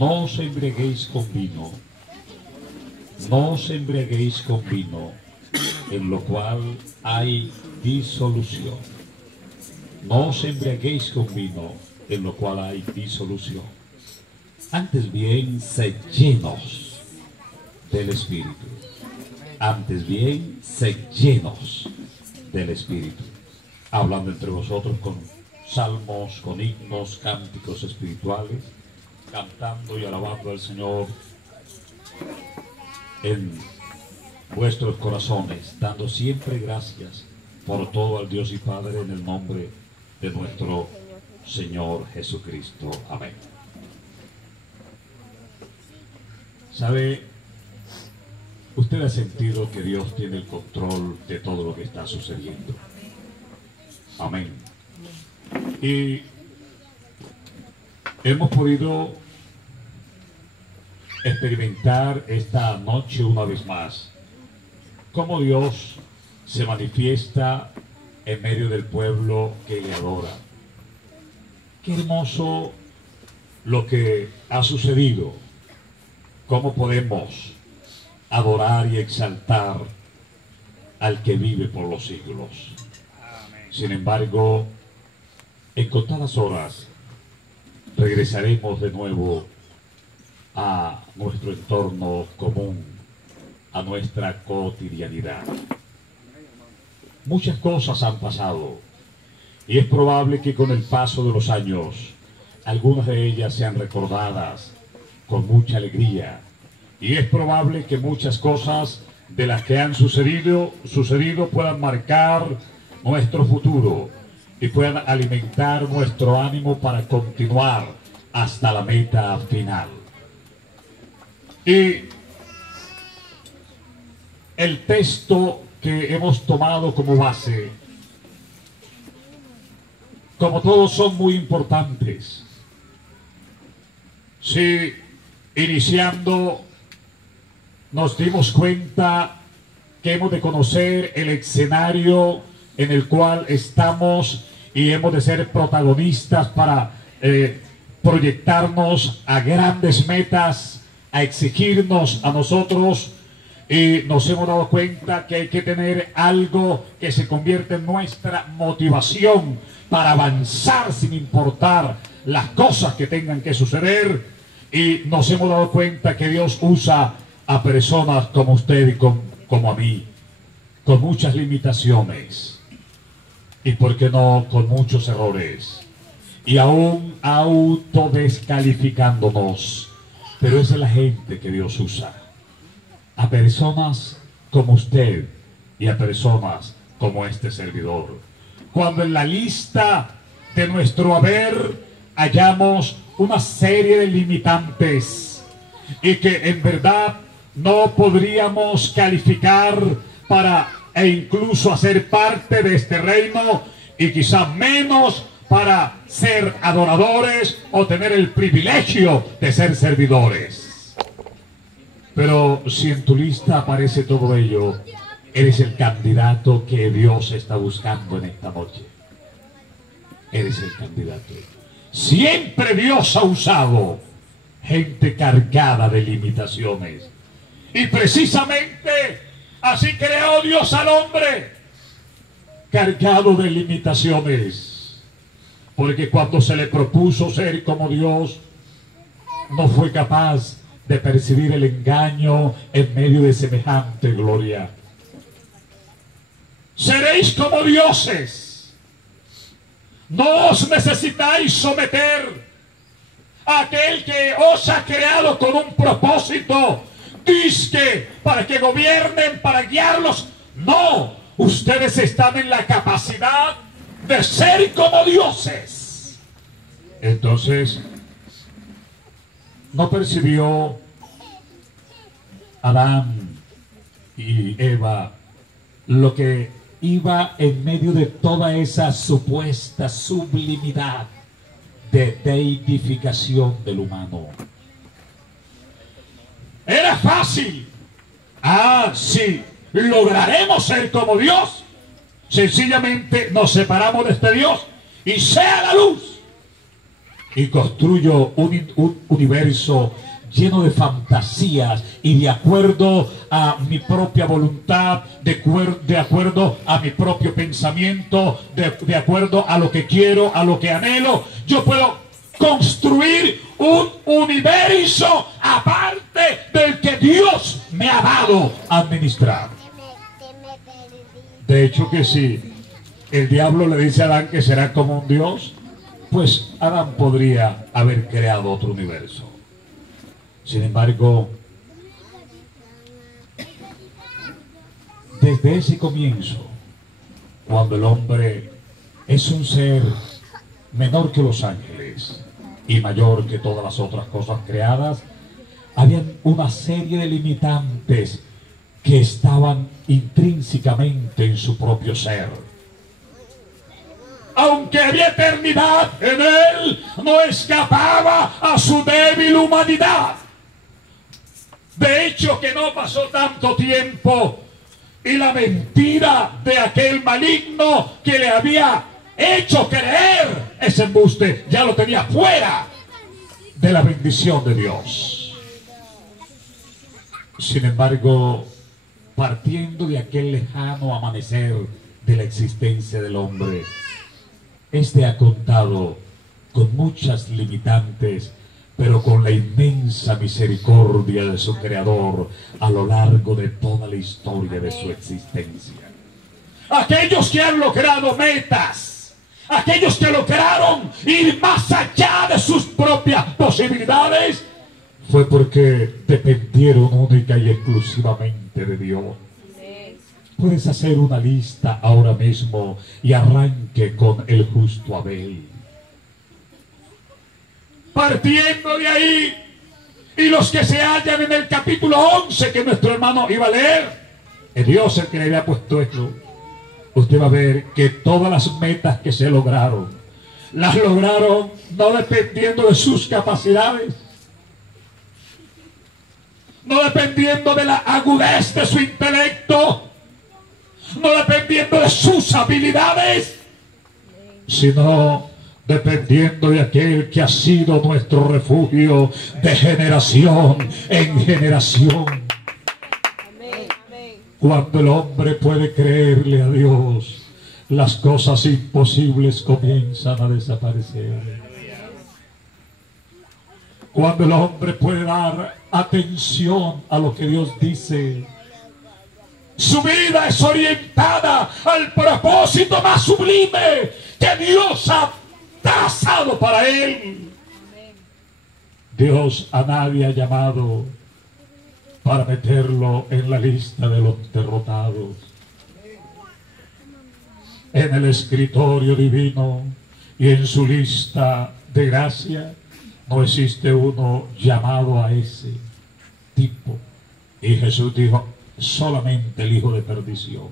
no os embriaguéis con vino, no os embriaguéis con vino, en lo cual hay disolución. No os embriaguéis con vino, en lo cual hay disolución. Antes bien, sed llenos del Espíritu. Antes bien, sed llenos del Espíritu. Hablando entre vosotros con salmos, con himnos, cánticos espirituales, cantando y alabando al Señor en vuestros corazones, dando siempre gracias por todo al Dios y Padre en el nombre de nuestro Señor Jesucristo. Amén. ¿Sabe? Usted ha sentido que Dios tiene el control de todo lo que está sucediendo. Amén. Y hemos podido experimentar esta noche una vez más cómo Dios se manifiesta en medio del pueblo que le adora. Qué hermoso lo que ha sucedido. Cómo podemos adorar y exaltar al que vive por los siglos. Sin embargo, en contadas horas regresaremos de nuevo a nuestro entorno común, a nuestra cotidianidad. Muchas cosas han pasado y es probable que con el paso de los años algunas de ellas sean recordadas con mucha alegría, y es probable que muchas cosas de las que han sucedido puedan marcar nuestro futuro y puedan alimentar nuestro ánimo para continuar hasta la meta final. Y el texto que hemos tomado como base, como todos son muy importantes, si iniciando nos dimos cuenta que hemos de conocer el escenario en el cual estamos y hemos de ser protagonistas para proyectarnos a grandes metas, a exigirnos a nosotros, y nos hemos dado cuenta que hay que tener algo que se convierte en nuestra motivación para avanzar sin importar las cosas que tengan que suceder, y nos hemos dado cuenta que Dios usa a personas como usted y como a mí, con muchas limitaciones y por qué no con muchos errores, y aún autodescalificándonos, pero esa es la gente que Dios usa, a personas como usted y a personas como este servidor. Cuando en la lista de nuestro haber hallamos una serie de limitantes y que en verdad no podríamos calificar para e incluso hacer parte de este reino, y quizá menos para ser adoradores o tener el privilegio de ser servidores. Pero si en tu lista aparece todo ello, eres el candidato que Dios está buscando en esta noche. Eres el candidato. Siempre Dios ha usado gente cargada de limitaciones. Y precisamente así creó Dios al hombre, cargado de limitaciones. Porque cuando se le propuso ser como Dios, no fue capaz de percibir el engaño en medio de semejante gloria. Seréis como dioses. No os necesitáis someter a aquel que os ha creado con un propósito, dizque para que gobiernen, para guiarlos. No, ustedes están en la capacidad de ser como dioses. Entonces, no percibió Adán y Eva lo que iba en medio de toda esa supuesta sublimidad de deificación del humano. Era fácil. Sí, lograremos ser como Dios. Sencillamente nos separamos de este Dios y sea la luz. y construyo un universo lleno de fantasías y de acuerdo a mi propia voluntad, de acuerdo a mi propio pensamiento, de acuerdo a lo que quiero, a lo que anhelo, yo puedo construir un universo aparte del que Dios me ha dado a administrar. De hecho que si el diablo le dice a Adán que será como un Dios, pues Adán podría haber creado otro universo. Sin embargo, desde ese comienzo, cuando el hombre es un ser menor que los ángeles y mayor que todas las otras cosas creadas, había una serie de limitantes que estaban intrínsecamente en su propio ser. Aunque había eternidad en él, no escapaba a su débil humanidad. De hecho, que no pasó tanto tiempo y la mentira de aquel maligno que le había hecho creer ese embuste ya lo tenía fuera de la bendición de Dios. Sin embargo, partiendo de aquel lejano amanecer de la existencia del hombre, este ha contado con muchas limitantes, pero con la inmensa misericordia de su Creador a lo largo de toda la historia de su existencia. Aquellos que han logrado metas, aquellos que lograron ir más allá de sus propias posibilidades, fue porque dependieron única y exclusivamente de Dios. Puedes hacer una lista ahora mismo y arranque con el justo Abel. Partiendo de ahí, y los que se hallan en el capítulo 11 que nuestro hermano iba a leer, es Dios el que le había puesto esto. Usted va a ver que todas las metas que se lograron, las lograron no dependiendo de sus capacidades, no dependiendo de la agudez de su intelecto, no dependiendo de sus habilidades, sino dependiendo de aquel que ha sido nuestro refugio de generación en generación. Cuando el hombre puede creerle a Dios, las cosas imposibles comienzan a desaparecer. Cuando el hombre puede dar atención a lo que Dios dice, su vida es orientada al propósito más sublime que Dios ha trazado para él. Dios a nadie ha llamado para meterlo en la lista de los derrotados. En el escritorio divino y en su lista de gracia no existe uno llamado a ese tipo. Y Jesús dijo: solamente el hijo de perdición,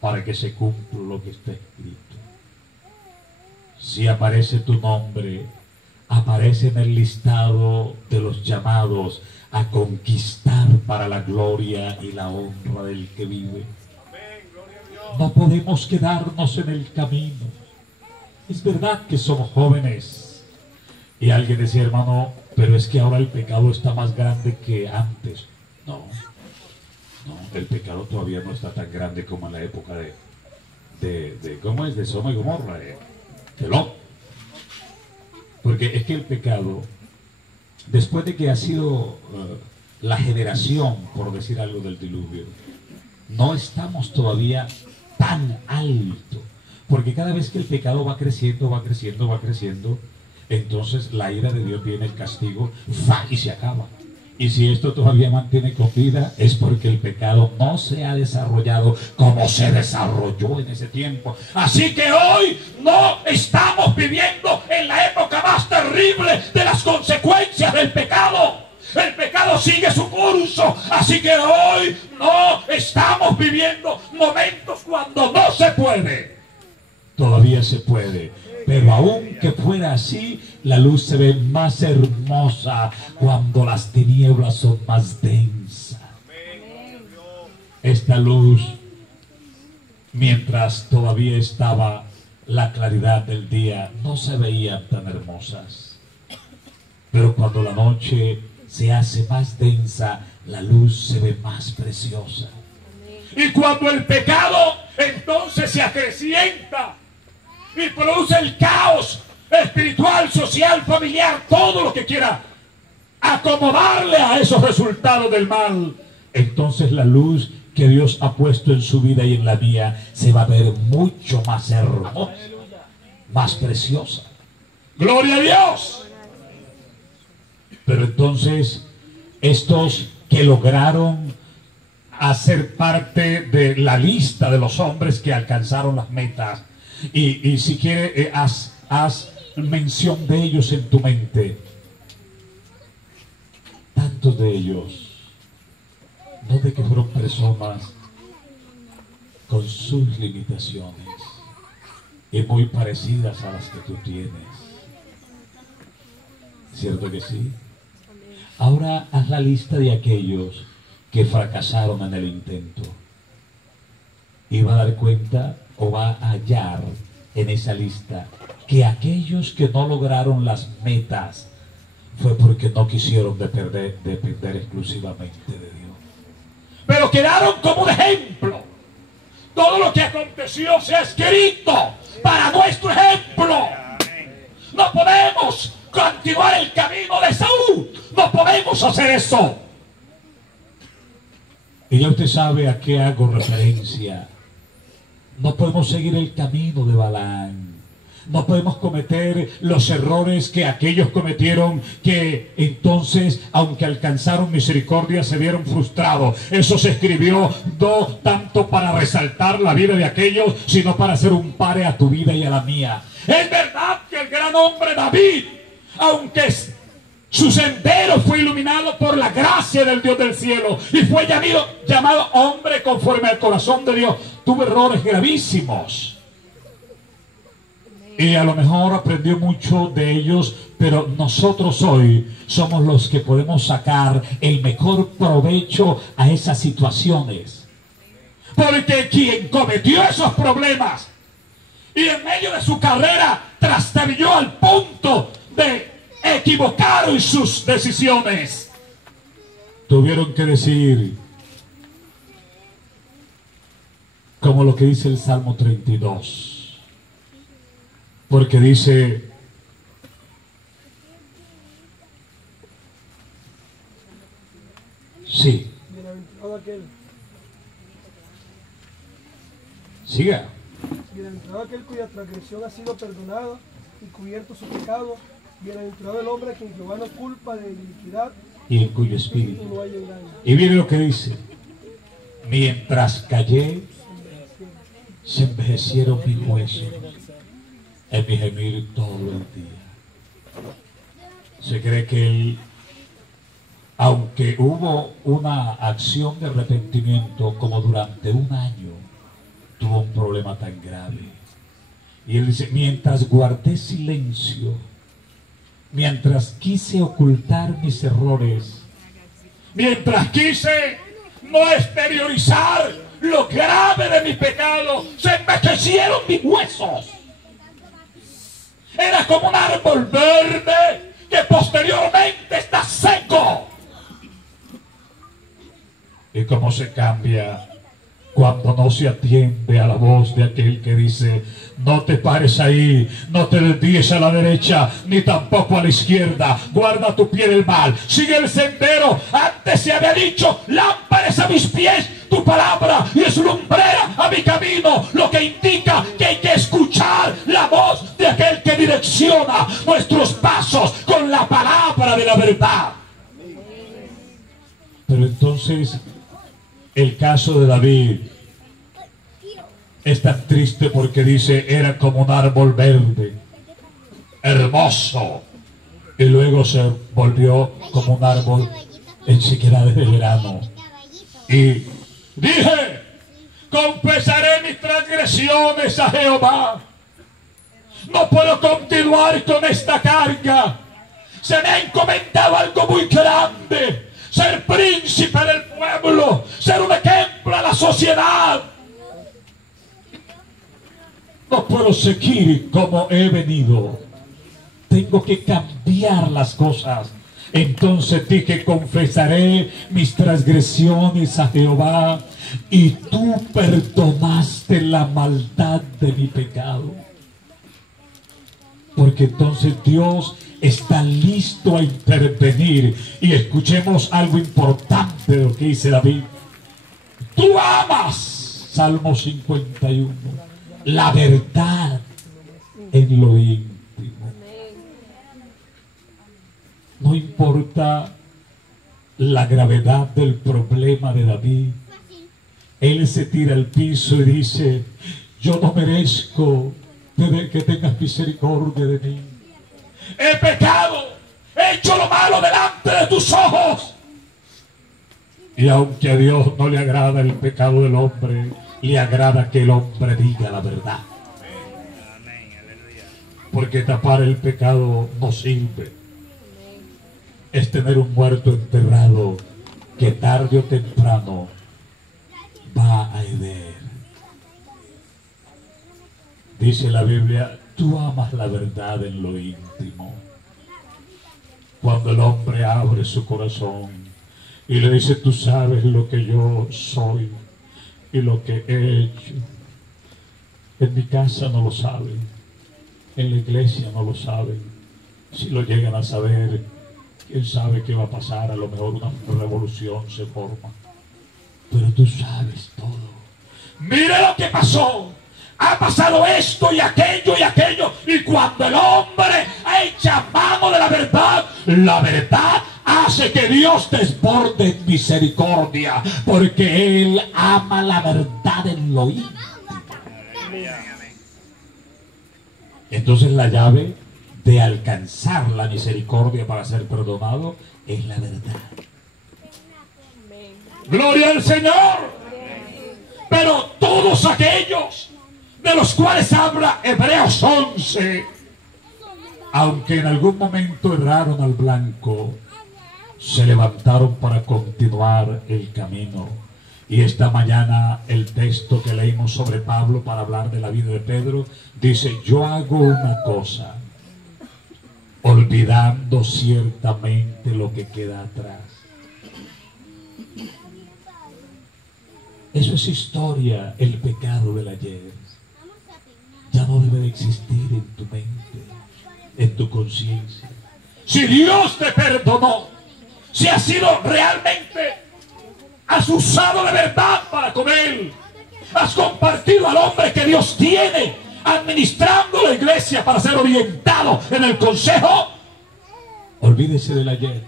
para que se cumpla lo que está escrito. Si aparece tu nombre, aparece en el listado de los llamados a conquistar para la gloria y la honra del que vive. No podemos quedarnos en el camino. Es verdad que somos jóvenes. Y alguien decía: hermano, pero es que ahora el pecado está más grande que antes. No, el pecado todavía no está tan grande como en la época ¿cómo es? De Sodoma y Gomorra, de Lot. Porque es que el pecado, después de que ha sido la generación, por decir algo, del diluvio, no estamos todavía tan alto, porque cada vez que el pecado va creciendo, va creciendo, va creciendo, entonces la ira de Dios viene, el castigo, y se acaba. Y si esto todavía mantiene con vida, es porque el pecado no se ha desarrollado como se desarrolló en ese tiempo. Así que hoy no estamos viviendo en la época más terrible de las consecuencias del pecado. El pecado sigue su curso. Así que hoy no estamos viviendo momentos cuando no se puede. Todavía se puede. Pero aunque fuera así, la luz se ve más hermosa cuando las tinieblas son más densas. Esta luz, mientras todavía estaba la claridad del día no se veían tan hermosas. Pero cuando la noche se hace más densa, la luz se ve más preciosa. Y cuando el pecado entonces se acrecienta y produce el caos espiritual, social, familiar, todo lo que quiera acomodarle a esos resultados del mal, entonces la luz que Dios ha puesto en su vida y en la mía se va a ver mucho más hermosa, más preciosa. ¡Gloria a Dios! Pero entonces estos que lograron hacer parte de la lista de los hombres que alcanzaron las metas, y si quiere haz mención de ellos en tu mente. Tantos de ellos, no de que fueron personas con sus limitaciones y muy parecidas a las que tú tienes. ¿Cierto que sí? Ahora haz la lista de aquellos que fracasaron en el intento y va a dar cuenta o va a hallar en esa lista que aquellos que no lograron las metas fue porque no quisieron depender exclusivamente de Dios, pero quedaron como un ejemplo. Todo lo que aconteció se ha escrito para nuestro ejemplo. No podemos continuar el camino de Saúl, no podemos hacer eso. Y ya usted sabe a qué hago referencia. No podemos seguir el camino de Balaam. No podemos cometer los errores que aquellos cometieron, que entonces, aunque alcanzaron misericordia, se vieron frustrados. Eso se escribió no tanto para resaltar la vida de aquellos, sino para hacer un pare a tu vida y a la mía. Es verdad que el gran hombre David, aunque su sendero fue iluminado por la gracia del Dios del cielo y fue llamado hombre conforme al corazón de Dios, tuvo errores gravísimos. Y a lo mejor aprendió mucho de ellos, pero nosotros hoy somos los que podemos sacar el mejor provecho a esas situaciones. Porque quien cometió esos problemas y en medio de su carrera trastabilló al punto de equivocar en sus decisiones, tuvieron que decir, como lo que dice el Salmo 32. Porque dice, sí. Bienaventurado aquel. Siga. Bienaventurado aquel cuya transgresión ha sido perdonada y cubierto su pecado. Bienaventurado el hombre a quien Jehová no culpa de iniquidad Y en cuyo espíritu. y no hay engaño. Y viene lo que dice. Mientras callé, se envejecieron mis huesos en mi gemir todo el día. Se cree que él, aunque hubo una acción de arrepentimiento como durante un año, tuvo un problema tan grave. Y él dice, mientras guardé silencio, mientras quise ocultar mis errores, mientras quise no exteriorizar lo grave de mi pecado, se envejecieron mis huesos. Era como un árbol verde que posteriormente está seco. ¿Y cómo se cambia cuando no se atiende a la voz de aquel que dice, no te pares ahí, no te desvíes a la derecha, ni tampoco a la izquierda, guarda tu pie del mal, sigue el sendero? Antes se había dicho, lámpara es a mis pies tu palabra y es lumbrera a mi camino, lo que indica que hay que escuchar la voz de aquel que direcciona nuestros pasos con la palabra de la verdad. Pero entonces el caso de David es tan triste porque dice, era como un árbol verde, hermoso, y luego se volvió como un árbol en sequedad de verano. Y dije, confesaré mis transgresiones a Jehová. No puedo continuar con esta carga. Se me ha encomendado algo muy grande. Ser príncipe del pueblo, ser un ejemplo a la sociedad. No puedo seguir como he venido. Tengo que cambiar las cosas. Entonces dije, confesaré mis transgresiones a Jehová, y tú perdonaste la maldad de mi pecado. Porque entonces Dios está listo a intervenir. Y escuchemos algo importante de lo que dice David. Tú amas, Salmo 51, la verdad en lo íntimo. No importa la gravedad del problema de David, él se tira al piso y dice, yo no merezco que tengas misericordia de mí. He pecado, he hecho lo malo delante de tus ojos. Y aunque a Dios no le agrada el pecado del hombre, le agrada que el hombre diga la verdad. Porque tapar el pecado no sirve. Es tener un muerto enterrado que tarde o temprano va a herir. Dice la Biblia, tú amas la verdad en lo íntimo. Cuando el hombre abre su corazón y le dice, tú sabes lo que yo soy y lo que he hecho. En mi casa no lo saben, en la iglesia no lo saben. Si lo llegan a saber, quién sabe qué va a pasar. A lo mejor una revolución se forma. Pero tú sabes todo. Mire lo que pasó. Ha pasado esto y aquello y aquello. Y cuando el hombre echa mano de la verdad hace que Dios desborde en misericordia. Porque Él ama la verdad en lo íntimo. Entonces la llave de alcanzar la misericordia para ser perdonado es la verdad. Gloria al Señor. Pero todos aquellos de los cuales habla Hebreos 11, aunque en algún momento erraron al blanco, se levantaron para continuar el camino. Y esta mañana el texto que leímos sobre Pablo para hablar de la vida de Pedro dice, yo hago una cosa, olvidando ciertamente lo que queda atrás. Eso es historia, el pecado del ayer. Ya no debe de existir en tu mente, en tu conciencia. Si Dios te perdonó, si has sido realmente, has usado de verdad para con Él, has compartido al hombre que Dios tiene administrando la iglesia para ser orientado en el consejo, olvídese del ayer.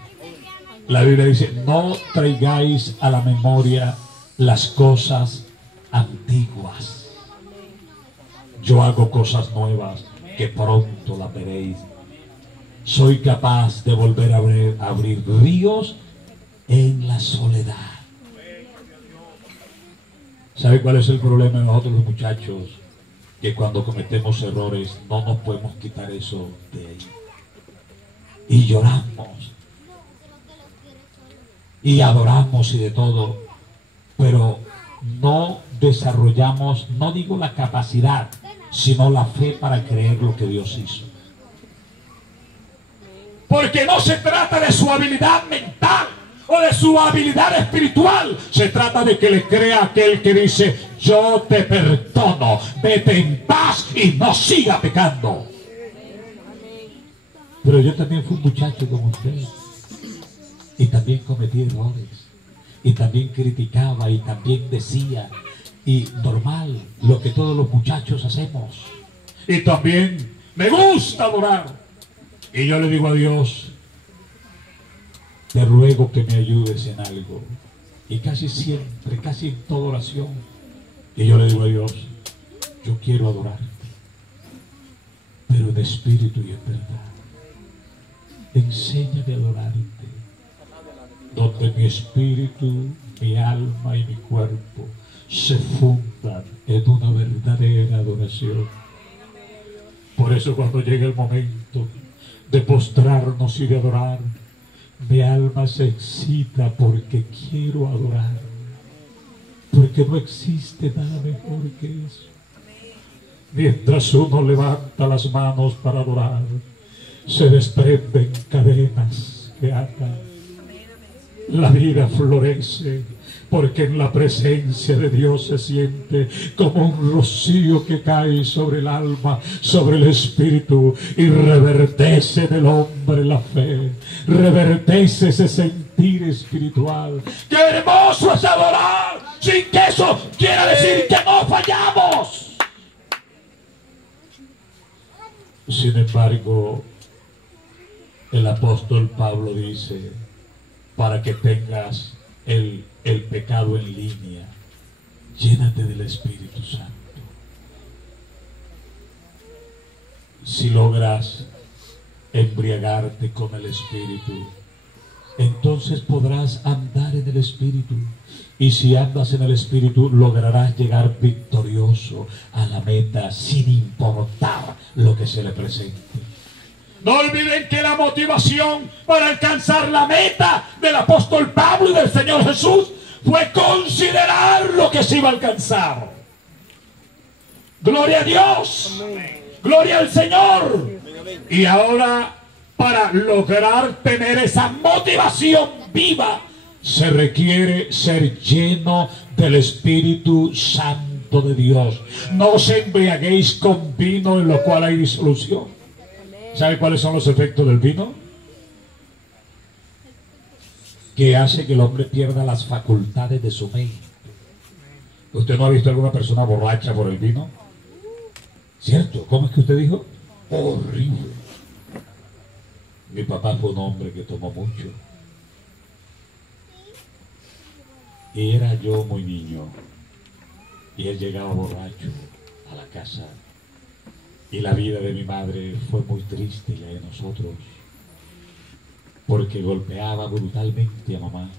La Biblia dice, no traigáis a la memoria las cosas antiguas. Yo hago cosas nuevas que pronto las veréis. Soy capaz de volver a abrir ríos en la soledad. ¿Sabe cuál es el problema de nosotros los muchachos? Que cuando cometemos errores no nos podemos quitar eso de ahí. Y lloramos. Y adoramos y de todo. Pero no desarrollamos, no digo la capacidad, sino la fe para creer lo que Dios hizo. Porque no se trata de su habilidad mental o de su habilidad espiritual. Se trata de que le crea a aquel que dice, yo te perdono, vete en paz y no siga pecando. Pero yo también fui un muchacho como usted. Y también cometí errores. Y también criticaba y también decía. Y normal, lo que todos los muchachos hacemos. Y también me gusta adorar. Y yo le digo a Dios, te ruego que me ayudes en algo. Y casi siempre, casi en toda oración. Y yo le digo a Dios, yo quiero adorarte, pero en espíritu y en verdad. Enséñame a adorarte, donde mi espíritu, mi alma y mi cuerpo se fundan en una verdadera adoración. Por eso cuando llega el momento de postrarnos y de adorar, mi alma se excita porque quiero adorar, porque no existe nada mejor que eso. mientras uno levanta las manos para adorar, se desprenden cadenas que atan. La vida florece porque en la presencia de Dios se siente como un rocío que cae sobre el alma, sobre el espíritu, y reverdece del hombre la fe, reverdece ese sentir espiritual. ¡Qué hermoso es adorar! Sin que eso quiera decir que no fallamos. Sin embargo, el apóstol Pablo dice, para que tengas el pecado en línea, llénate del Espíritu Santo. Si logras embriagarte con el Espíritu, entonces podrás andar en el Espíritu. Y si andas en el Espíritu, lograrás llegar victorioso a la meta sin importar lo que se le presente. No olviden que la motivación para alcanzar la meta del apóstol Pablo y del Señor Jesús fue considerar lo que se iba a alcanzar. Gloria a Dios. Amén. Gloria al Señor. Amén. Y ahora, para lograr tener esa motivación viva, se requiere ser lleno del Espíritu Santo de Dios. No os embriaguéis con vino en lo cual hay disolución. ¿Sabe cuáles son los efectos del vino? Que hace que el hombre pierda las facultades de su mente. ¿Usted no ha visto alguna persona borracha por el vino? ¿Cierto? ¿Cómo es que usted dijo? Horrible. Mi papá fue un hombre que tomó mucho. Y era yo muy niño. Y él llegaba borracho a la casa. Y la vida de mi madre fue muy triste, la de nosotros, porque golpeaba brutalmente a mamá.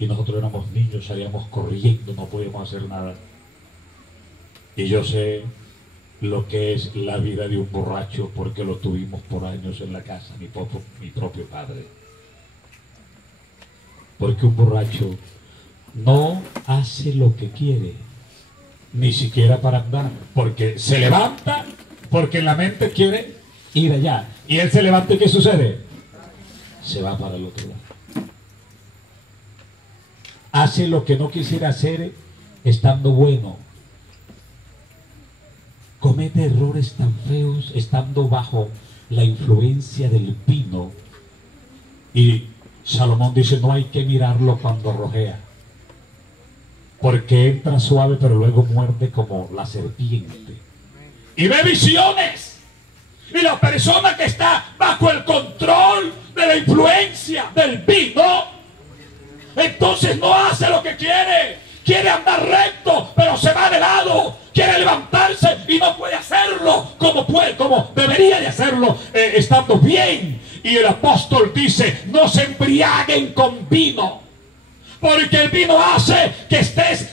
Y nosotros éramos niños, salíamos corriendo, no podíamos hacer nada. Y yo sé lo que es la vida de un borracho, porque lo tuvimos por años en la casa, mi propio padre. Porque un borracho no hace lo que quiere, ni siquiera para andar, porque se levanta, porque en la mente quiere ir allá, y él se levanta y ¿qué sucede? Se va para el otro lado. Hace lo que no quisiera hacer estando bueno. Comete errores tan feos estando bajo la influencia del vino. Y Salomón dice, no hay que mirarlo cuando rojea, porque entra suave pero luego muerde como la serpiente. Y ve visiones. Y la persona que está bajo el control de la influencia del vino, entonces no hace lo que quiere. Quiere andar recto, pero se va de lado. Quiere levantarse y no puede hacerlo como debería de hacerlo, estando bien. Y el apóstol dice, no se embriaguen con vino, porque el vino hace que estés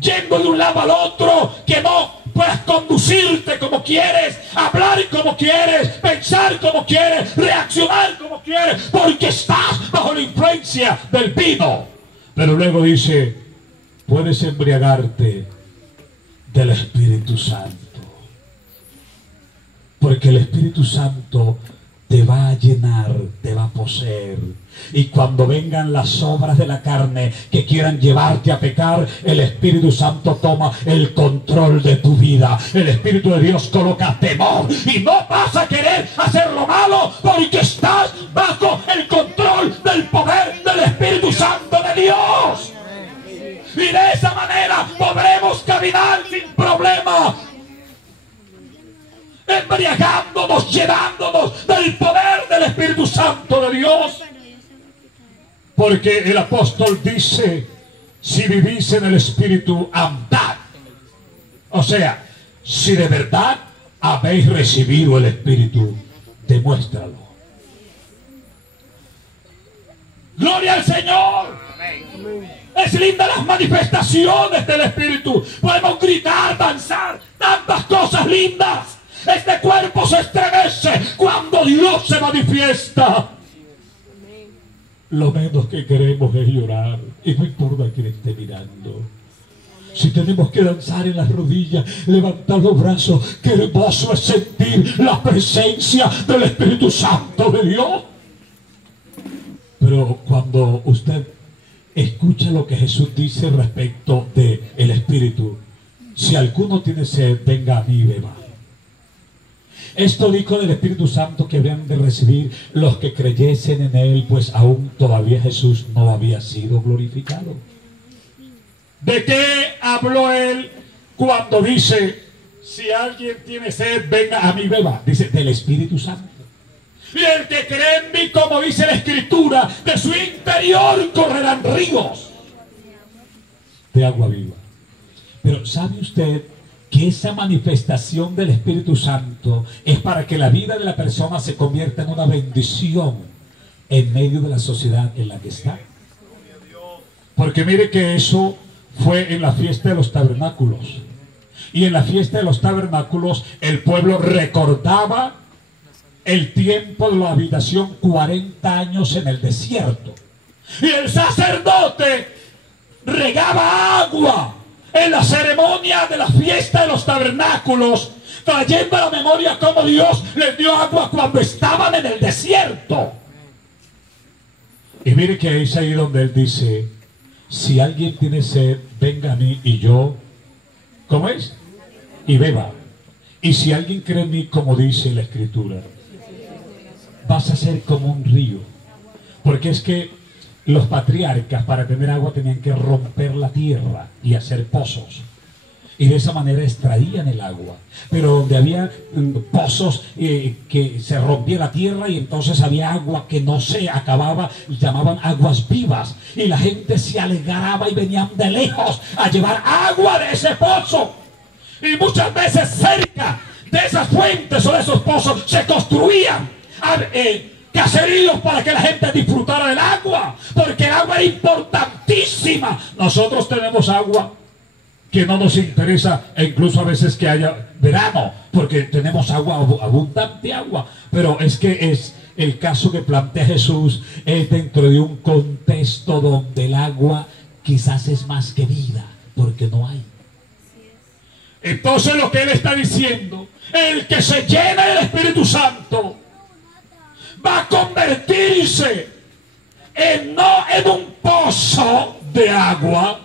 yendo de un lado al otro, que no puedas conducirte como quieres, hablar como quieres, pensar como quieres, reaccionar como quieres, porque estás bajo la influencia del vino. Pero luego dice, puedes embriagarte del Espíritu Santo, porque el Espíritu Santo te va a llenar, te va a poseer. Y cuando vengan las obras de la carne que quieran llevarte a pecar, el Espíritu Santo toma el control de tu vida. El Espíritu de Dios coloca temor y no vas a querer hacer lo malo, porque estás bajo el control del poder del Espíritu Santo de Dios. Y de esa manera podremos caminar sin problema, embriagándonos, llenándonos del poder del Espíritu Santo de Dios. Porque el apóstol dice, si vivís en el Espíritu, andad. O sea, si de verdad habéis recibido el Espíritu, demuéstralo. ¡Gloria al Señor! Amén. Es linda las manifestaciones del Espíritu. Podemos gritar, danzar, tantas cosas lindas. Este cuerpo se estremece cuando Dios se manifiesta. Lo menos que queremos es llorar, y no importa quién esté mirando. Si tenemos que danzar en las rodillas, levantar los brazos, qué hermoso es sentir la presencia del Espíritu Santo de Dios. Pero cuando usted escucha lo que Jesús dice respecto del Espíritu, si alguno tiene sed, venga a mí y beba. Esto dijo del Espíritu Santo que habrían de recibir los que creyesen en Él, pues aún todavía Jesús no había sido glorificado. ¿De qué habló Él cuando dice, si alguien tiene sed, venga a mí y beba? Dice, del Espíritu Santo. Y el que cree en mí, como dice la Escritura, de su interior correrán ríos de agua viva. Pero ¿sabe usted que esa manifestación del Espíritu Santo es para que la vida de la persona se convierta en una bendición en medio de la sociedad en la que está? Porque mire que eso fue en la fiesta de los tabernáculos. Y en la fiesta de los tabernáculos el pueblo recordaba el tiempo de la habitación, 40 años en el desierto. Y el sacerdote regaba agua en la ceremonia de la fiesta de los tabernáculos, trayendo a la memoria cómo Dios les dio agua cuando estaban en el desierto. Y mire que es ahí donde Él dice, si alguien tiene sed, venga a mí y yo, ¿cómo es? Y beba. Y si alguien cree en mí, como dice la Escritura, vas a ser como un río. Porque es que los patriarcas para tener agua tenían que romper la tierra y hacer pozos. Y de esa manera extraían el agua. Pero donde había pozos que se rompía la tierra y entonces había agua que no se acababa, llamaban aguas vivas. Y la gente se alegraba y venían de lejos a llevar agua de ese pozo. Y muchas veces cerca de esas fuentes o de esos pozos se construían caseríos para que la gente disfrutara del agua, porque el agua era importantísima. Nosotros tenemos agua que no nos interesa, e incluso a veces que haya verano, porque tenemos agua, abundante agua, pero es que es el caso que plantea Jesús es dentro de un contexto donde el agua quizás es más que vida, porque no hay. Entonces lo que Él está diciendo, el que se llena del Espíritu Santo va a convertirse no en un pozo de agua,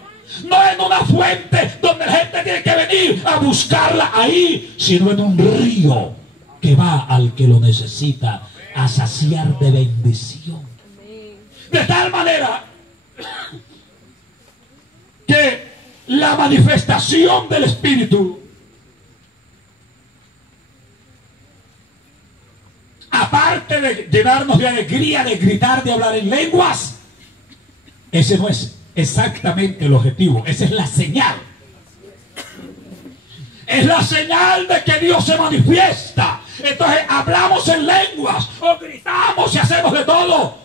no en una fuente donde la gente tiene que venir a buscarla ahí, sino en un río que va al que lo necesita a saciar de bendición. De tal manera que la manifestación del Espíritu, aparte de llenarnos de alegría, de gritar, de hablar en lenguas, ese no es exactamente el objetivo. Esa es la señal. Es la señal de que Dios se manifiesta. Entonces hablamos en lenguas o gritamos y hacemos de todo,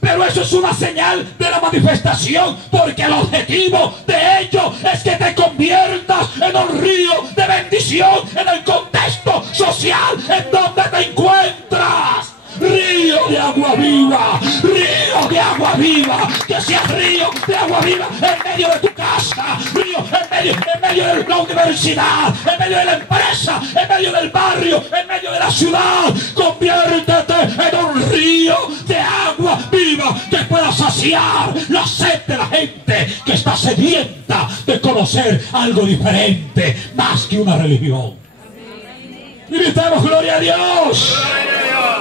pero eso es una señal de la manifestación, porque el objetivo de ello es que te conviertas en un río de bendición en el contexto social en donde te encuentras. Río de agua viva, río de agua viva, que sea río de agua viva en medio de tu casa, río en medio de la universidad, en medio de la empresa, en medio del barrio, en medio de la ciudad. Conviértete en un río de agua viva que pueda saciar la sed de la gente que está sedienta de conocer algo diferente, más que una religión. Y gritamos gloria a Dios.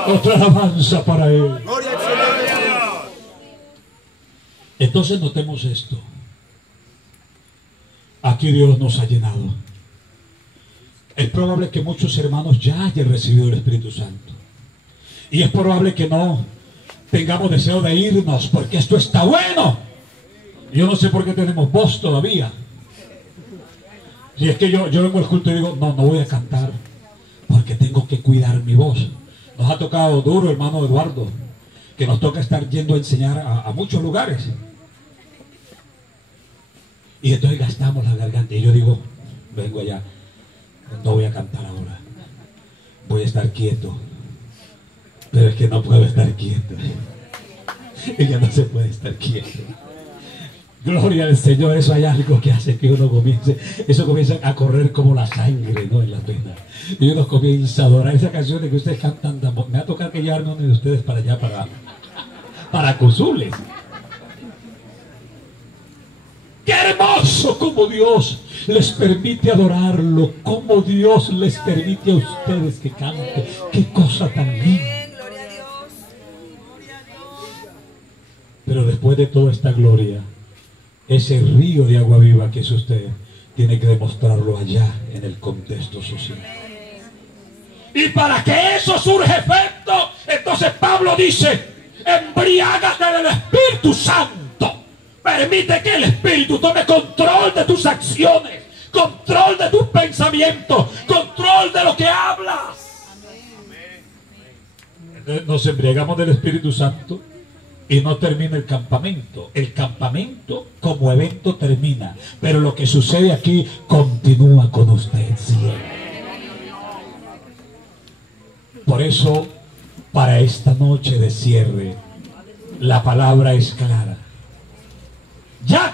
Otra alabanza para Él. Entonces notemos esto. Aquí Dios nos ha llenado. Es probable que muchos hermanos ya hayan recibido el Espíritu Santo. Y es probable que no tengamos deseo de irnos, porque esto está bueno. Yo no sé por qué tenemos voz todavía. Si es que yo vengo al culto y digo, no voy a cantar, porque tengo que cuidar mi voz. Nos ha tocado duro, hermano Eduardo, que nos toca estar yendo a enseñar a muchos lugares. Y entonces gastamos la garganta. Y yo digo, vengo allá, no voy a cantar ahora, voy a estar quieto. Pero es que no puedo estar quieto. Ella no se puede estar quieto. Gloria al Señor. Eso hay algo que hace que uno comience, eso comienza a correr como la sangre, ¿no?, en las venas. Y uno comienza a adorar esas canciones que ustedes cantan. Me va a tocar que llevarme uno de ustedes para allá, para Cuzules. ¡Qué hermoso! Como Dios les permite adorarlo, como Dios les permite a ustedes que canten. ¡Qué cosa tan linda! Pero después de toda esta gloria, ese río de agua viva que es usted, tiene que demostrarlo allá en el contexto social. Y para que eso surja efecto, entonces Pablo dice: embriágate del Espíritu Santo. Permite que el Espíritu tome control de tus acciones, control de tus pensamientos, control de lo que hablas. Entonces nos embriagamos del Espíritu Santo y no termina el campamento. El campamento como evento termina, pero lo que sucede aquí continúa con usted siempre. Por eso, para esta noche de cierre, la palabra es clara. Ya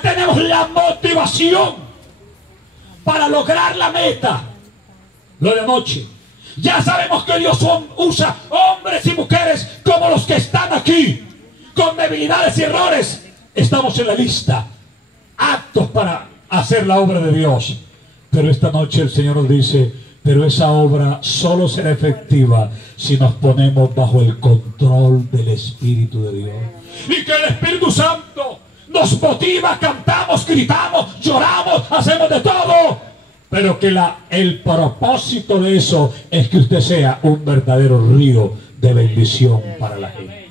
tenemos la motivación para lograr la meta. Lo de anoche. Ya sabemos que Dios usa hombres y mujeres como los que están aquí, con debilidades y errores. Estamos en la lista, aptos para hacer la obra de Dios. Pero esta noche el Señor nos dice: pero esa obra solo será efectiva si nos ponemos bajo el control del Espíritu de Dios. Y que el Espíritu Santo nos motiva, cantamos, gritamos, lloramos, hacemos de todo. Pero que el propósito de eso es que usted sea un verdadero río de bendición para la gente.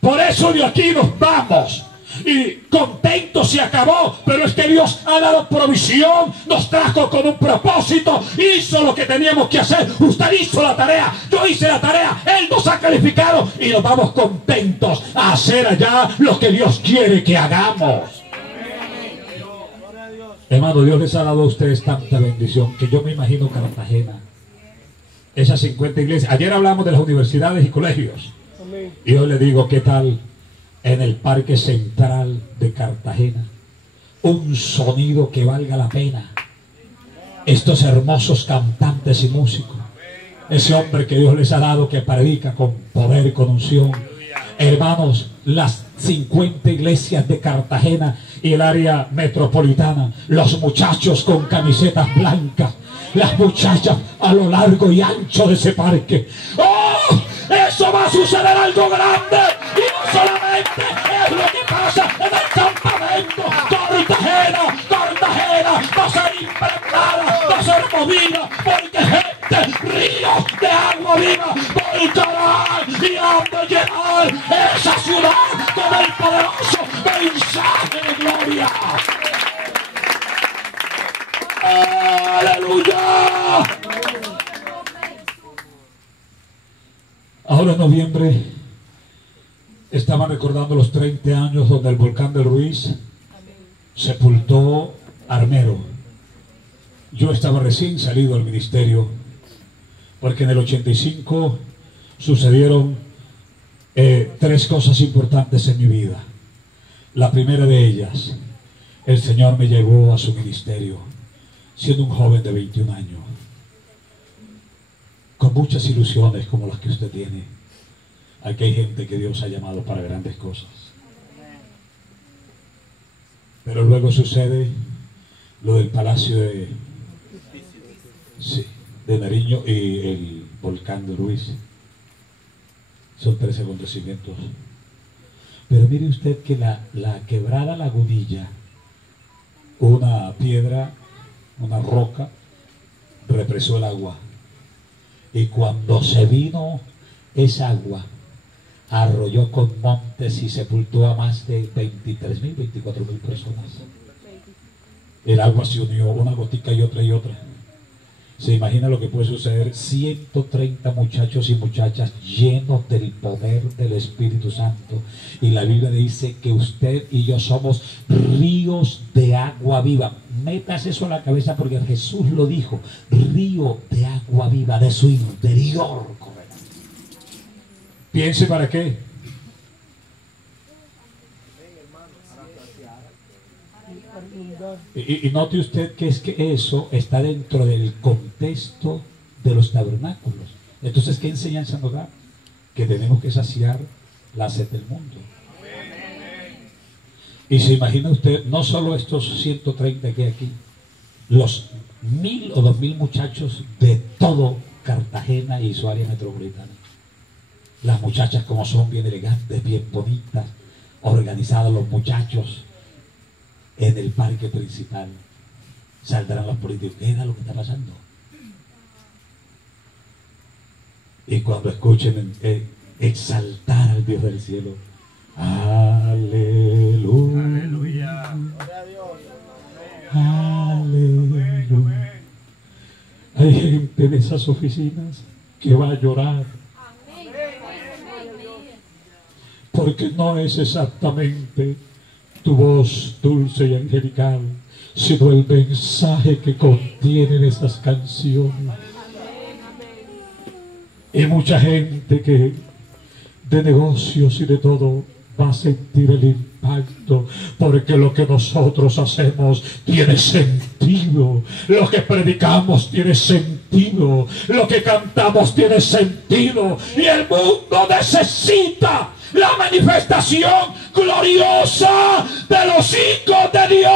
Por eso de aquí nos vamos. Y contento se acabó, pero es que Dios ha dado provisión, nos trajo con un propósito, hizo lo que teníamos que hacer. Usted hizo la tarea, yo hice la tarea, Él nos ha calificado y nos vamos contentos a hacer allá lo que Dios quiere que hagamos. Hermano, Dios les ha dado a ustedes tanta bendición que yo me imagino Cartagena, esas 50 iglesias. Ayer hablamos de las universidades y colegios, y yo le digo: ¿qué tal en el Parque Central de Cartagena? Un sonido que valga la pena. Estos hermosos cantantes y músicos, ese hombre que Dios les ha dado, que predica con poder, con unción. Hermanos, las 50 iglesias de Cartagena y el área metropolitana, los muchachos con camisetas blancas, las muchachas a lo largo y ancho de ese parque. ¡Oh! Eso va a suceder algo grande, y no solamente es lo que pasa en el campamento. Cartagena va a ser impregnada, va a ser movida, porque gente, ríos de agua viva volcarán y han de llenar esa ciudad con el poderoso mensaje de gloria. ¡Aleluya! Ahora en noviembre estaban recordando los 30 años donde el volcán del Ruiz sepultó Armero. Yo estaba recién salido del ministerio, porque en el 85 sucedieron 3 cosas importantes en mi vida. La primera de ellas, el Señor me llevó a su ministerio siendo un joven de 21 años, con muchas ilusiones como las que usted tiene. Aquí hay gente que Dios ha llamado para grandes cosas. Pero luego sucede lo del Palacio de Nariño y el volcán de Ruiz. Son 3 acontecimientos. Pero mire usted que la quebrada Lagunilla, una piedra, una roca, represó el agua. Y cuando se vino esa agua, arrolló con montes y sepultó a más de 23.000, 24.000 personas. El agua se unió, una gotica y otra y otra. ¿Se imagina lo que puede suceder? 130 muchachos y muchachas llenos del poder del Espíritu Santo. Y la Biblia dice que usted y yo somos ríos de agua viva. Metas eso a la cabeza, porque Jesús lo dijo: río de agua viva, de su interior correrá. Piense para qué. Claro. Y note usted que es que eso está dentro del contexto de los tabernáculos. Entonces, ¿qué enseñanza nos da? Que tenemos que saciar la sed del mundo. Y se imagina usted, no solo estos 130 que hay aquí, los 1000 o 2000 muchachos de todo Cartagena y su área metropolitana. Las muchachas como son, bien elegantes, bien bonitas, organizados los muchachos en el parque principal. Saldrán los políticos. ¿Qué era lo que está pasando? Y cuando escuchen exaltar al Dios del cielo, aleluya, Aleluya. aleluya. Hay gente en esas oficinas que va a llorar porque no es exactamente tu voz dulce y angelical, sino el mensaje que contienen estas canciones. Y mucha gente que de negocios y de todo va a sentir el impacto, porque lo que nosotros hacemos tiene sentido, lo que predicamos tiene sentido, lo que cantamos tiene sentido, y el mundo necesita la manifestación gloriosa de los hijos de Dios.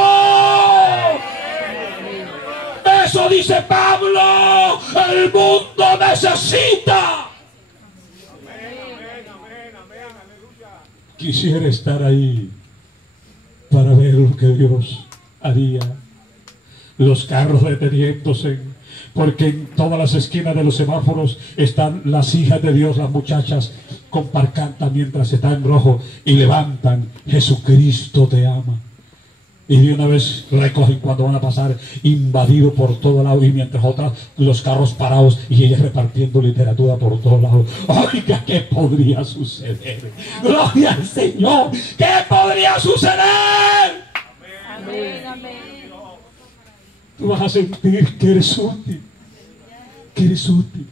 Eso dice Pablo, el mundo necesita. Quisiera estar ahí para ver lo que Dios haría. Los carros deteniéndose, porque en todas las esquinas de los semáforos están las hijas de Dios, las muchachas con parcanta mientras está en rojo y levantan: Jesucristo te ama. Y de una vez recogen cuando van a pasar, invadido por todo lado, y mientras otras, los carros parados y ellas repartiendo literatura por todos lados. Oiga, ¿qué podría suceder? Gloria al Señor. ¿Qué podría suceder? Amén. Amén. Tú vas a sentir que eres útil, que eres útil.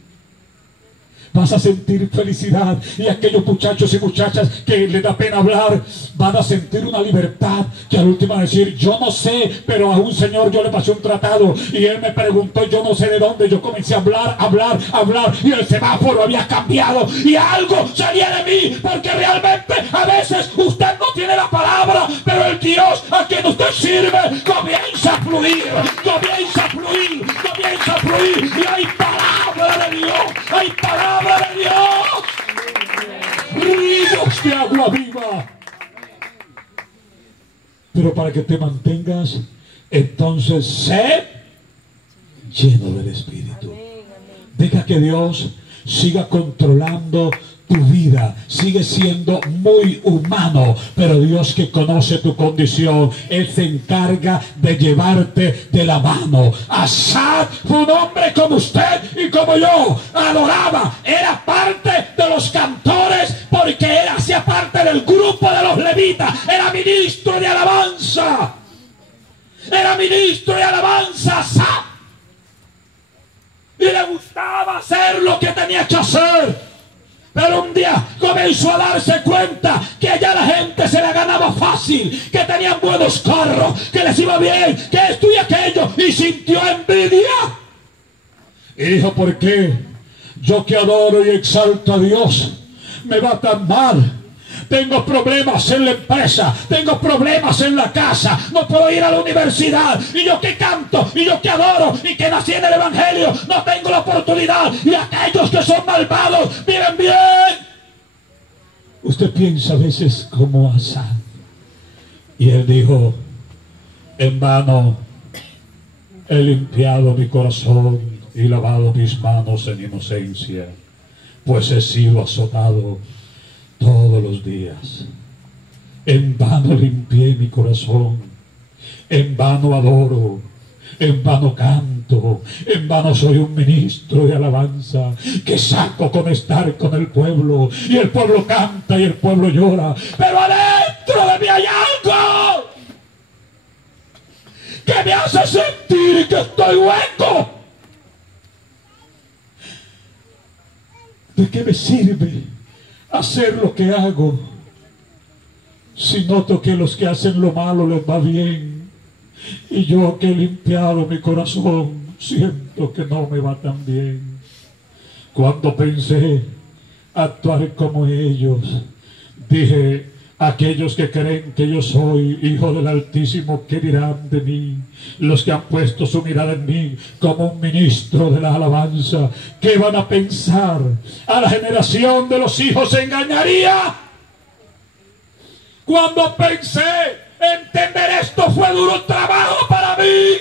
Vas a sentir felicidad, y aquellos muchachos y muchachas que les da pena hablar van a sentir una libertad que al último van a decir: yo no sé, pero a un señor yo le pasé un tratado y él me preguntó yo no sé de dónde. Yo comencé a hablar y el semáforo había cambiado y algo salía de mí, porque realmente a veces usted no tiene la palabra, pero el Dios a quien usted sirve comienza a fluir, y hay palabra de Dios, hay palabra de Dios, ríos de agua viva. Pero para que te mantengas, entonces sé lleno del Espíritu. Deja que Dios siga controlando tu vida. Sigue siendo muy humano, pero Dios, que conoce tu condición, Él se encarga de llevarte de la mano. Asad fue un hombre como usted y como yo. Adoraba, era parte de los cantores, porque él hacía parte del grupo de los levitas. Era ministro de alabanza. Asad. Y le gustaba hacer lo que tenía que hacer. Pero un día comenzó a darse cuenta que allá la gente se la ganaba fácil, que tenían buenos carros, que les iba bien, que esto y aquello, y sintió envidia. Y dijo: ¿por qué yo, que adoro y exalto a Dios, me va tan mal? Tengo problemas en la empresa, tengo problemas en la casa, no puedo ir a la universidad, y yo que canto, y yo que adoro, y que nací en el Evangelio, no tengo la oportunidad, y aquellos que son malvados viven bien. Usted piensa a veces como Asad, y él dijo: en vano he limpiado mi corazón y lavado mis manos en inocencia, pues he sido azotado todos los días. En vano limpié mi corazón, en vano adoro, en vano canto, en vano soy un ministro de alabanza, que saco con estar con el pueblo, y el pueblo canta y el pueblo llora, pero adentro de mí hay algo que me hace sentir que estoy hueco. ¿De qué me sirve hacer lo que hago si noto que los que hacen lo malo les va bien? Y yo que he limpiado mi corazón, siento que no me va tan bien. Cuando pensé actuar como ellos, dije, aquellos que creen que yo soy hijo del Altísimo, ¿qué dirán de mí? Los que han puesto su mirada en mí como un ministro de la alabanza, ¿qué van a pensar? A la generación de los hijos se engañaría. Cuando pensé entender esto, fue duro trabajo para mí.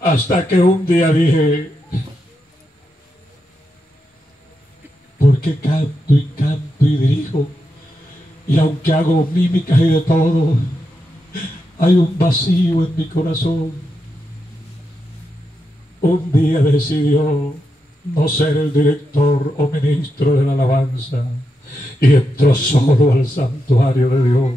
Hasta que un día dije, ¿por qué canto y dirijo? Y aunque hago mímicas y de todo, hay un vacío en mi corazón. Un día decidió no ser el director o ministro de la alabanza y entró solo al santuario de Dios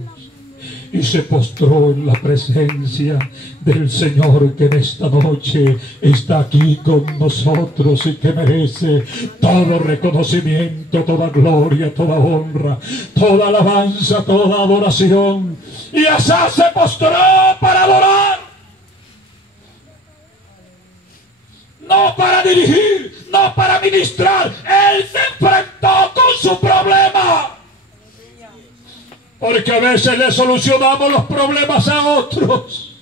y se postró en la presencia del Señor, que en esta noche está aquí con nosotros y que merece todo reconocimiento, toda gloria, toda honra, toda alabanza, toda adoración. Y Asaf se postró para adorar, no para dirigir, no para ministrar. Él se enfrentó con su problema. Porque a veces le solucionamos los problemas a otros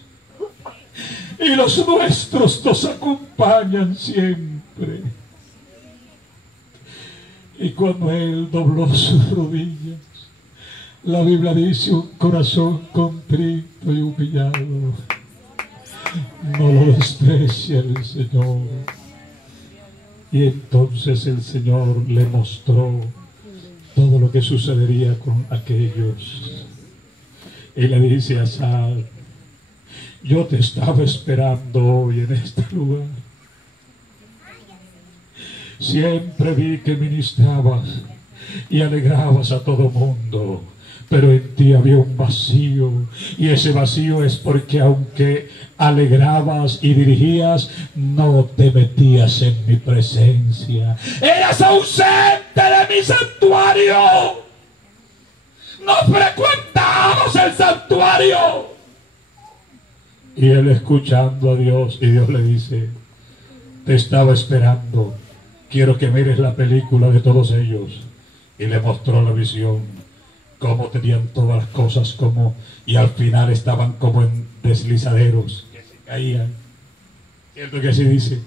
y los nuestros nos acompañan siempre. Y cuando él dobló sus rodillas, la Biblia dice, un corazón contrito y humillado no lo desprecia el Señor. Y entonces el Señor le mostró todo lo que sucedería con aquellos. Y le dice a Asaf, yo te estaba esperando hoy en este lugar. Siempre vi que ministrabas y alegrabas a todo mundo, pero en ti había un vacío, y ese vacío es porque aunque alegrabas y dirigías, no te metías en mi presencia. Eras ausente de mi santuario. No frecuentabas el santuario. Y él escuchando a Dios, y Dios le dice, te estaba esperando, quiero que mires la película de todos ellos. Y le mostró la visión, cómo tenían todas las cosas como, y al final estaban como en deslizaderos que se caían. ¿Cierto que así dice?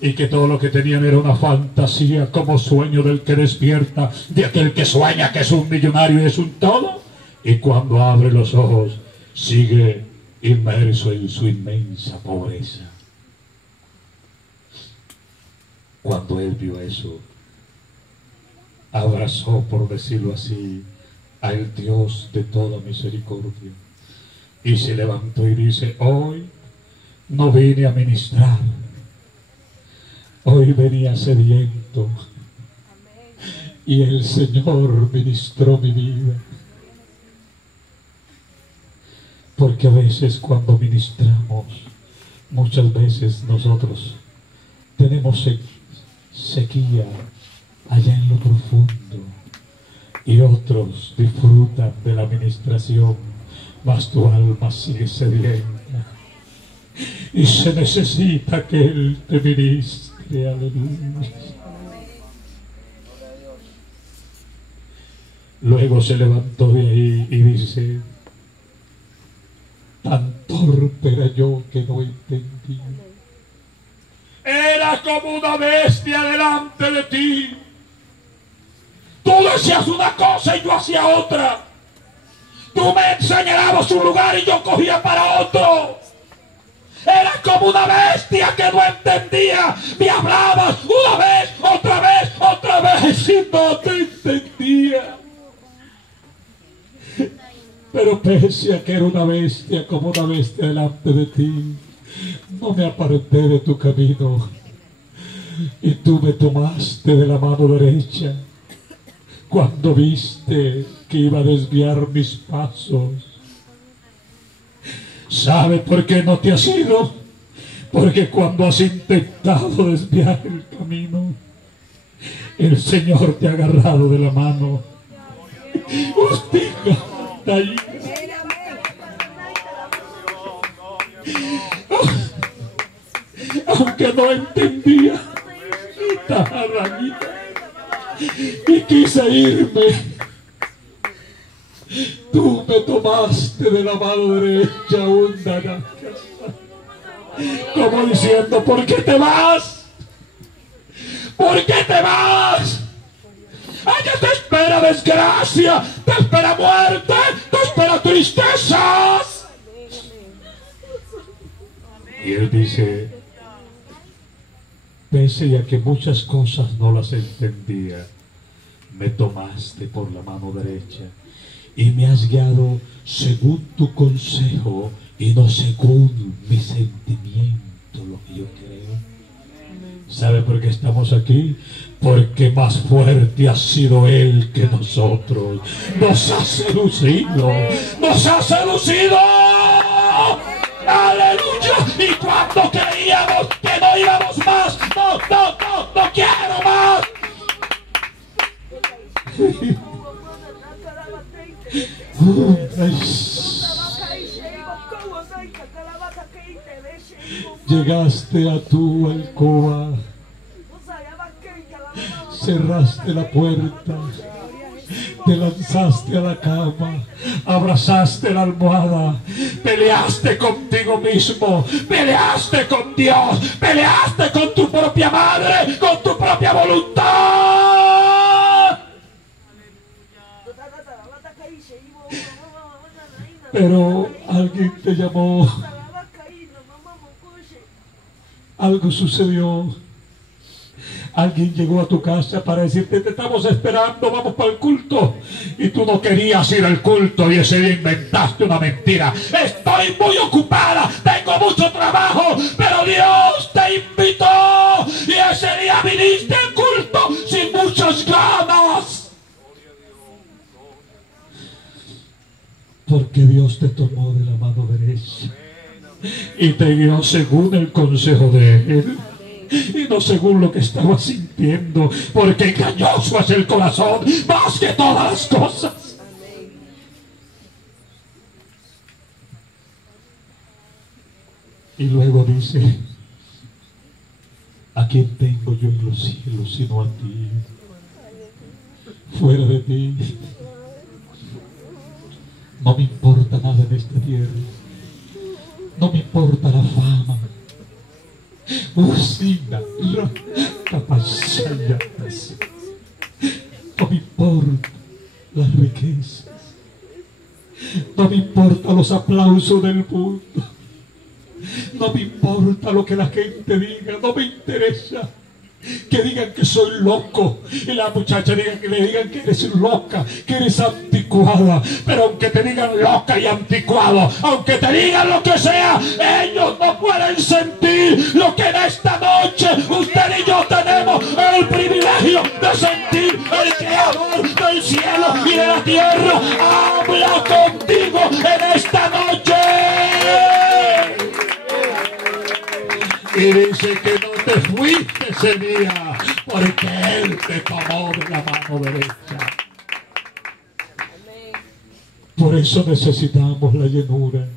Y que todo lo que tenían era una fantasía, como sueño del que despierta, de aquel que sueña que es un millonario y es un todo, y cuando abre los ojos sigue inmerso en su inmensa pobreza. Cuando él vio eso, abrazó, por decirlo así, al Dios de toda misericordia, y se levantó y dice, hoy no vine a ministrar, hoy venía sediento, y el Señor ministró mi vida. Porque a veces cuando ministramos, muchas veces nosotros tenemos sequía allá en lo profundo, y otros disfrutan de la ministración, mas tu alma sigue sedienta y se necesita que Él te ministre. Aleluya. Luego se levantó de ahí y dice, tan torpe era yo que no entendí. Era como una bestia delante de ti. Tú decías una cosa y yo hacía otra. Tú me señalabas un lugar y yo cogía para otro. Era como una bestia que no entendía. Me hablabas una vez, otra vez y no te entendía. Pero pese a que era una bestia, como una bestia delante de ti, no me aparté de tu camino. Y tú me tomaste de la mano derecha cuando viste que iba a desviar mis pasos. ¿Sabe por qué no te has ido? Porque cuando has intentado desviar el camino, el Señor te ha agarrado de la mano. Usted está ahí. Aunque no entendía y quise irme, tú me tomaste de la mano derecha, húndala, como diciendo, ¿por qué te vas? ¿Por qué te vas? Allá te espera desgracia, te espera muerte, te espera tristezas. Y él dice, pese a que muchas cosas no las entendía, me tomaste por la mano derecha y me has guiado según tu consejo y no según mi sentimiento, lo que yo creo. ¿Sabe por qué estamos aquí? Porque más fuerte ha sido Él que nosotros. Nos ha seducido. Nos ha seducido. ¡Aleluya! Y cuando creíamos que no íbamos más, no quiero más. Llegaste a tu alcoba, cerraste la puerta, te lanzaste a la cama, abrazaste la almohada, peleaste contigo mismo, peleaste con Dios, peleaste con tu propia madre, con tu propia voluntad. Pero alguien te llamó, algo sucedió. Alguien llegó a tu casa para decirte, te estamos esperando, vamos para el culto. Y tú no querías ir al culto y ese día inventaste una mentira. Estoy muy ocupada, tengo mucho trabajo, pero Dios te invitó. Y ese día viniste al culto sin muchas ganas. Porque Dios te tomó de la mano derecha y te guió según el consejo de Él y no según lo que estaba sintiendo, porque engañoso es el corazón más que todas las cosas. Y luego dice, ¿a quién tengo yo en los cielos sino a ti? Fuera de ti no me importa nada en esta tierra. No me importa la fama. No me importa las riquezas. No me importa los aplausos del mundo. No me importa lo que la gente diga. No me interesa que digan que soy loco y la muchacha le digan que eres loca, que eres anticuada. Pero aunque te digan loca y anticuado, aunque te digan lo que sea, ellos no pueden sentir lo que en esta noche usted y yo tenemos el privilegio de sentir. El Creador del cielo y de la tierra habla contigo en esta noche. Y dice que no te fuiste ese día, porque Él te tomó de la mano derecha. Por eso necesitamos la llenura,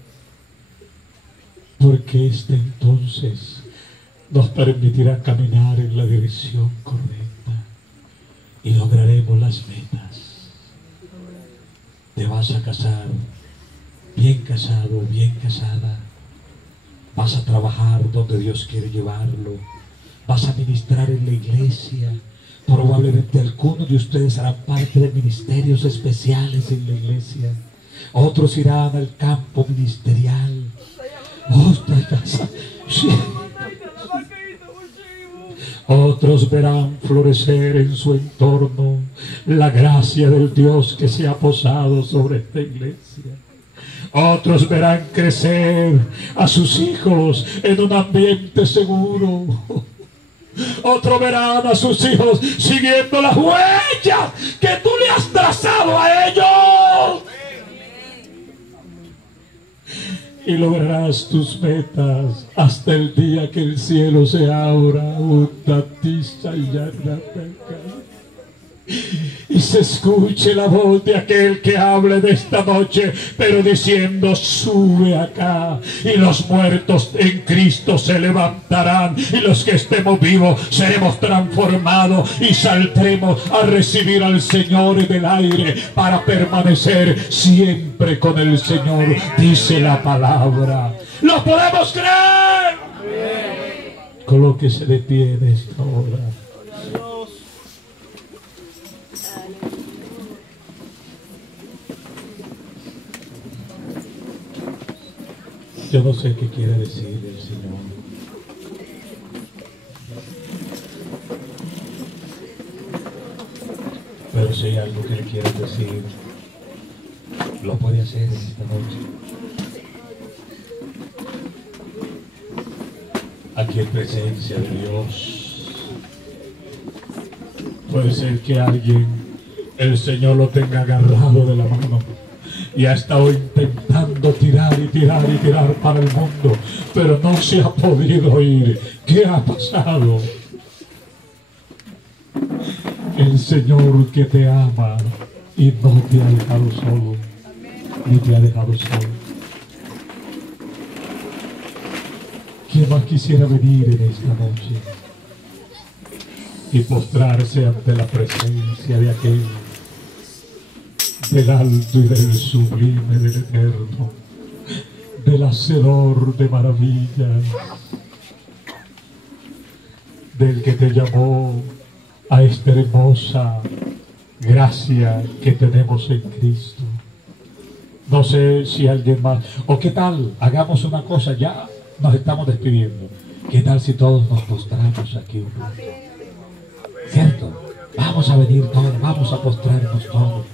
porque este entonces nos permitirá caminar en la dirección correcta y lograremos las metas. Te vas a casar, bien casado, bien casada. Vas a trabajar donde Dios quiere llevarlo. Vas a ministrar en la iglesia. Probablemente algunos de ustedes harán parte de ministerios especiales en la iglesia. Otros irán al campo ministerial. Otros verán florecer en su entorno la gracia del Dios que se ha posado sobre esta iglesia. Otros verán crecer a sus hijos en un ambiente seguro. Otros verán a sus hijos siguiendo las huellas que tú le has trazado a ellos. Y lograrás tus metas hasta el día que el cielo se abra. y se escuche la voz de aquel que hable de esta noche, pero diciendo: sube acá, y los muertos en Cristo se levantarán, y los que estemos vivos seremos transformados y saldremos a recibir al Señor en el aire para permanecer siempre con el Señor, dice la palabra. ¡Lo podemos creer! Colóquese de pie en esta hora. Yo no sé qué quiere decir el Señor. Pero si hay algo que le quiere decir, lo puede hacer esta noche. Aquí en presencia de Dios. Puede ser que alguien, el Señor lo tenga agarrado de la mano y ha estado intentando tirar y tirar y tirar para el mundo, pero no se ha podido ir. ¿Qué ha pasado? El Señor que te ama y no te ha dejado solo, ni te ha dejado solo. ¿Quién más quisiera venir en esta noche y postrarse ante la presencia de aquel, del alto y del sublime, del eterno, del hacedor de maravillas, del que te llamó a esta hermosa gracia que tenemos en Cristo? No sé si alguien más, o qué tal, hagamos una cosa, ya nos estamos despidiendo. ¿Qué tal si todos nos postramos aquí? ¿Cierto? Vamos a venir todos, vamos a postrarnos todos.